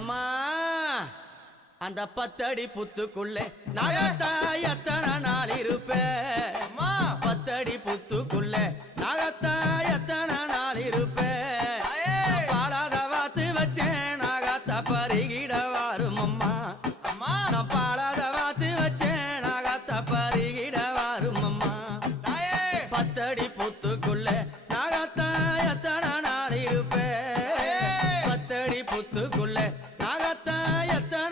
எம்மா அந்த 10 அடி புத்துக்குள்ளே நாகத்தா எத்தனை நாள் இருப்பேன் 10 அடி புத்துக்குள்ளே நாகத்தா எத்தனை நாள் இருப்பேன் பாலாத வாத்து வச்சேன் நாகத்தா பருகிட வாரும் அம்மா நான் பாலாத வாத்து வச்சேன் நாகத்தா பருகிட வாரும் அம்மா 10 அடி புத்துக்குள்ளே நாகத்தா எத்தனை நாள் இருப்பேன் 10 அடி புத்துக்குள்ளே நாகத்தா எத்தனை